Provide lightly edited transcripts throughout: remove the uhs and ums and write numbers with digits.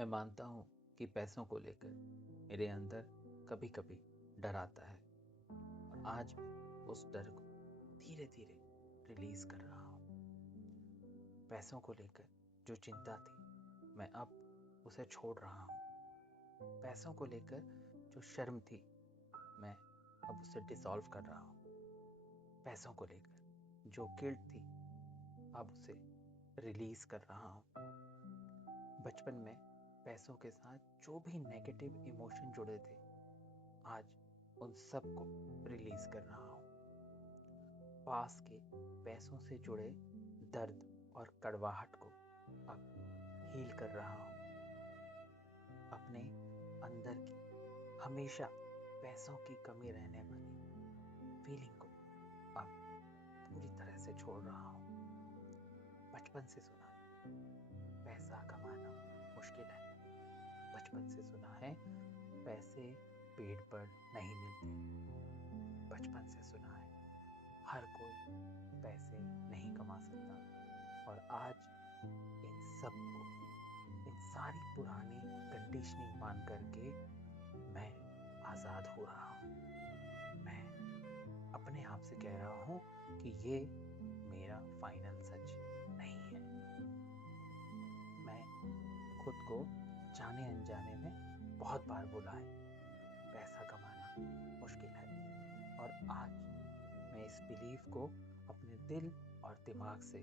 मैं मानता हूँ कि पैसों को लेकर मेरे अंदर कभी कभी डर आता है और आज मैं उस डर को धीरे धीरे रिलीज कर रहा हूँ। पैसों को लेकर जो चिंता थी मैं अब उसे छोड़ रहा हूँ। पैसों को लेकर जो शर्म थी मैं अब उसे डिसॉल्व कर रहा हूँ। पैसों को लेकर जो गिल्ट थी अब उसे रिलीज कर रहा हूँ। बचपन में पैसों के साथ जो भी नेगेटिव इमोशन जुड़े थे आज उन सब को रिलीज कर रहा हूँ। पास के पैसों से जुड़े दर्द और कड़वाहट को अब हील कर रहा हूँ। अपने अंदर की हमेशा पैसों की कमी रहने वाली फीलिंग को अब पूरी तरह से छोड़ रहा हूँ। बचपन से सुना है पैसा कमाना मुश्किल है। बचपन से सुना है पैसे पेट पर नहीं मिलते। बचपन से सुना है हर कोई पैसे नहीं कमा सकता। और आज इन सब को, इन सारी पुरानी कंडीशनिंग मान करके मैं आज़ाद हो रहा हूँ। मैं अपने आप से कह रहा हूँ कि ये मेरा फाइनल सच नहीं है। मैं खुद को जाने अनजाने में बहुत बार बोला है पैसा कमाना मुश्किल है। और आज मैं इस बिलीफ को अपने दिल और दिमाग से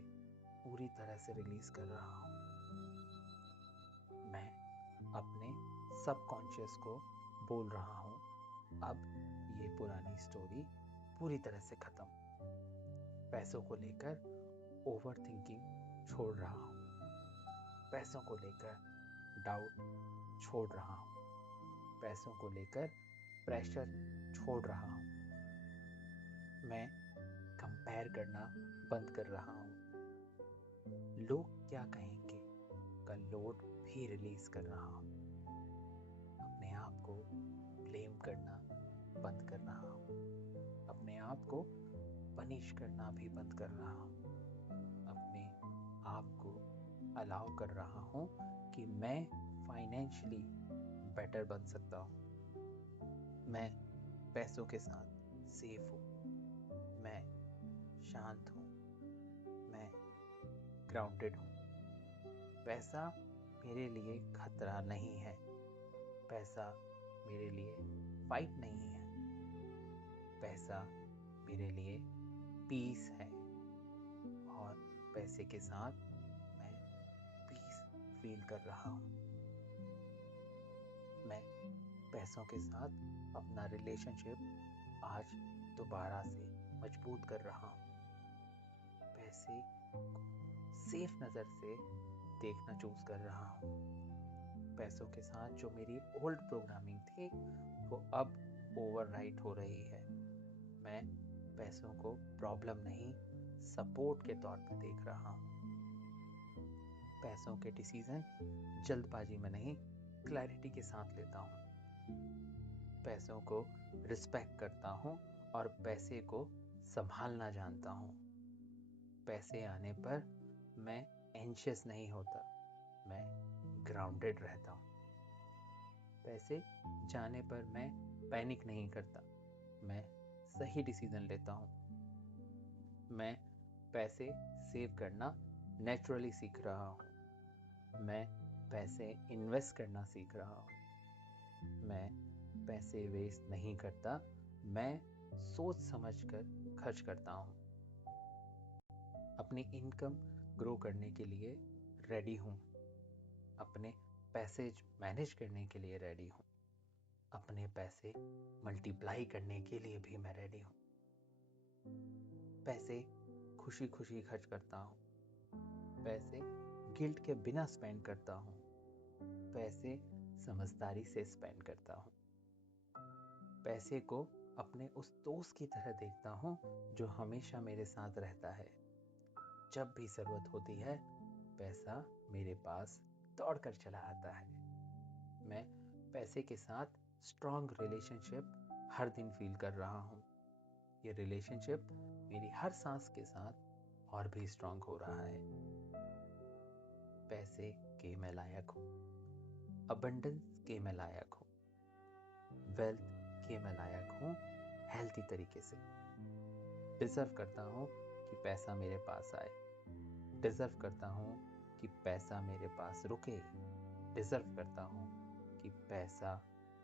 पूरी तरह से रिलीज कर रहा हूँ। मैं अपने सबकॉन्शियस को बोल रहा हूँ अब ये पुरानी स्टोरी पूरी तरह से खत्म। पैसों को लेकर ओवर थिंकिंग छोड़ रहा हूँ। पैसों को लेकर डाउट छोड़ रहा हूँ। पैसों को लेकर प्रेशर छोड़ रहा हूँ। मैं कंपेयर करना बंद कर रहा हूँ। लोग क्या कहेंगे का लोड भी रिलीज कर रहा हूँ। अपने आप को ब्लेम करना बंद कर रहा हूँ। अपने आप को पनिश करना भी बंद कर रहा हूँ। अपने आप को अलाउ कर रहा हूँ कि मैं फाइनेंशियली बेटर बन सकता हूँ। मैं पैसों के साथ सेफ हूँ। मैं शांत हूँ। मैं ग्राउंडेड हूँ। पैसा मेरे लिए खतरा नहीं है। पैसा मेरे लिए फाइट नहीं है। पैसा मेरे लिए पीस है। और पैसे के साथ मैं पीस फील कर रहा हूँ। मैं पैसों के साथ अपना रिलेशनशिप आज दोबारा से मजबूत कर रहा हूँ। पैसे को सेफ नज़र से देखना चूज कर रहा हूँ। पैसों के साथ जो मेरी ओल्ड प्रोग्रामिंग थी वो अब ओवरराइट हो रही है। मैं पैसों को प्रॉब्लम नहीं सपोर्ट के तौर पर देख रहा हूँ। पैसों के डिसीजन जल्दबाजी में नहीं क्लैरिटी के साथ लेता हूँ। पैसों को रिस्पेक्ट करता हूँ और पैसे को संभालना जानता हूँ। पैसे आने पर मैं एंशियस नहीं होता, मैं ग्राउंडेड रहता हूँ। पैसे जाने पर मैं पैनिक नहीं करता, मैं सही डिसीजन लेता हूँ। मैं पैसे सेव करना नेचुरली सीख रहा हूँ। मैं पैसे इन्वेस्ट करना सीख रहा हूँ। मैं पैसे वेस्ट नहीं करता, मैं सोच समझकर खर्च करता हूँ। अपनी इनकम ग्रो करने के लिए रेडी हूँ। अपने पैसे मैनेज करने के लिए रेडी हूँ। अपने पैसे मल्टीप्लाई करने के लिए भी मैं रेडी हूँ। पैसे खुशी खुशी खर्च करता हूँ। पैसे गिल्ट के बिना स्पेंड करता हूँ। पैसे समझदारी से स्पेंड करता हूँ। पैसे को अपने उस दोस्त की तरह देखता हूँ जो हमेशा मेरे साथ रहता है। जब भी ज़रूरत होती है पैसा मेरे पास दौड़ कर चला आता है। मैं पैसे के साथ स्ट्रॉन्ग रिलेशनशिप हर दिन फील कर रहा हूँ। ये रिलेशनशिप मेरी हर सांस के साथ और भी स्ट्रॉन्ग हो रहा है। पैसे के मैं लायक हूँ। अबंडेंस के मैं लायक हूँ, वेल्थ के मैं लायक हूँ, हेल्थी तरीके से। डिजर्व करता हूँ कि पैसा मेरे पास आए, डिजर्व करता हूँ कि पैसा मेरे पास रुके, डिजर्व करता हूँ कि पैसा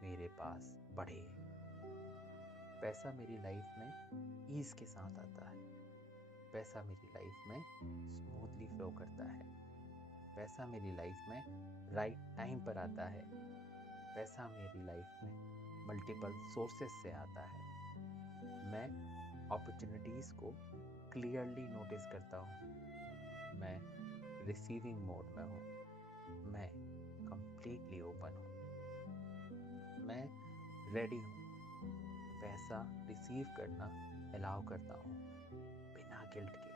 मेरे पास बढ़े। पैसा मेरी लाइफ में ईज के साथ आता है, पैसा मेरी लाइफ में स्मूथली फ्लो करता है, पैसा मेरी लाइफ में राइट टाइम पर आता है, पैसा मेरी लाइफ में मल्टीपल सोर्सेस से आता है। मैं अपॉर्चुनिटीज़ को क्लियरली नोटिस करता हूँ, मैं रिसीविंग मोड में हूँ, मैं कंप्लीटली ओपन हूँ, मैं रेडी हूँ। पैसा रिसीव करना अलाउ करता हूँ बिना गिल्ट के,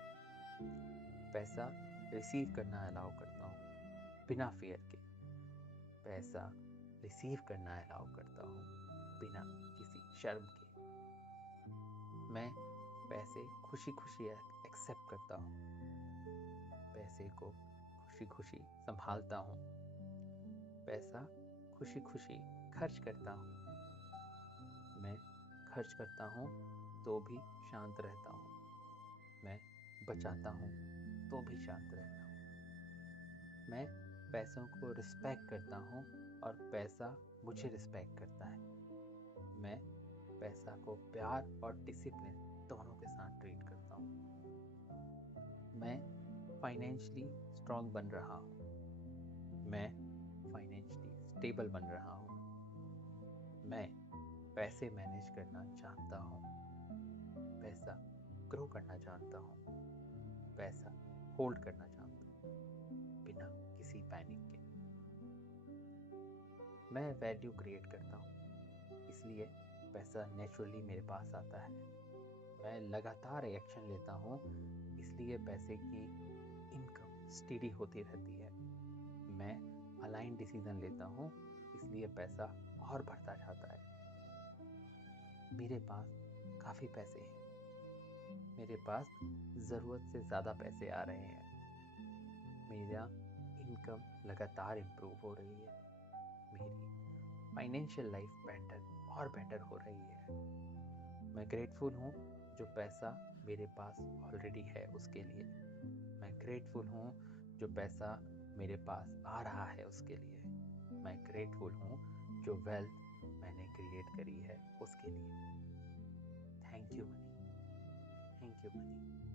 पैसा रिसीव करना अलाउ करता हूँ बिना फियर के, पैसा रिसीव करना अलाउ करता हूँ बिना किसी शर्म के। मैं पैसे खुशी खुशी एक्सेप्ट करता हूँ, पैसे को खुशी खुशी संभालता हूँ, पैसा खुशी खुशी खर्च करता हूँ। मैं खर्च करता हूँ तो भी शांत रहता हूँ, मैं बचाता हूँ तो भी शांत रहता हूँ। मैं पैसों को रिस्पेक्ट करता हूँ और पैसा मुझे रिस्पेक्ट करता है। मैं पैसा को प्यार और डिसिप्लिन दोनों के साथ ट्रीट करता हूँ। मैं फाइनेंशियली स्ट्रांग बन रहा हूँ, मैं फाइनेंशियली स्टेबल बन रहा हूँ, मैं पैसे मैनेज करना जानता हूँ, पैसा ग्रो करना जानता हूँ, पैसा होल्ड करना जानता हूँ बिना किसी पैनिक के। मैं वैल्यू क्रिएट करता हूँ, इसलिए पैसा नेचुरली मेरे पास आता है। मैं लगातार एक्शन लेता हूँ, इसलिए पैसे की इनकम स्टेडी होती रहती है। मैं अलाइन डिसीजन लेता हूँ, इसलिए पैसा और बढ़ता जाता है। मेरे पास काफ़ी पैसे हैं, मेरे पास ज़रूरत से ज़्यादा पैसे आ रहे हैं, मेरा इनकम लगातार इम्प्रूव हो रही है, मेरी फाइनेंशियल लाइफ बेटर और बेटर हो रही है। मैं ग्रेटफुल हूँ जो पैसा मेरे पास ऑलरेडी है उसके लिए, मैं ग्रेटफुल हूँ जो पैसा मेरे पास आ रहा है उसके लिए, मैं ग्रेटफुल हूँ जो वेल्थ मैंने क्रिएट करी है उसके लिए। Thank you money, thank you money.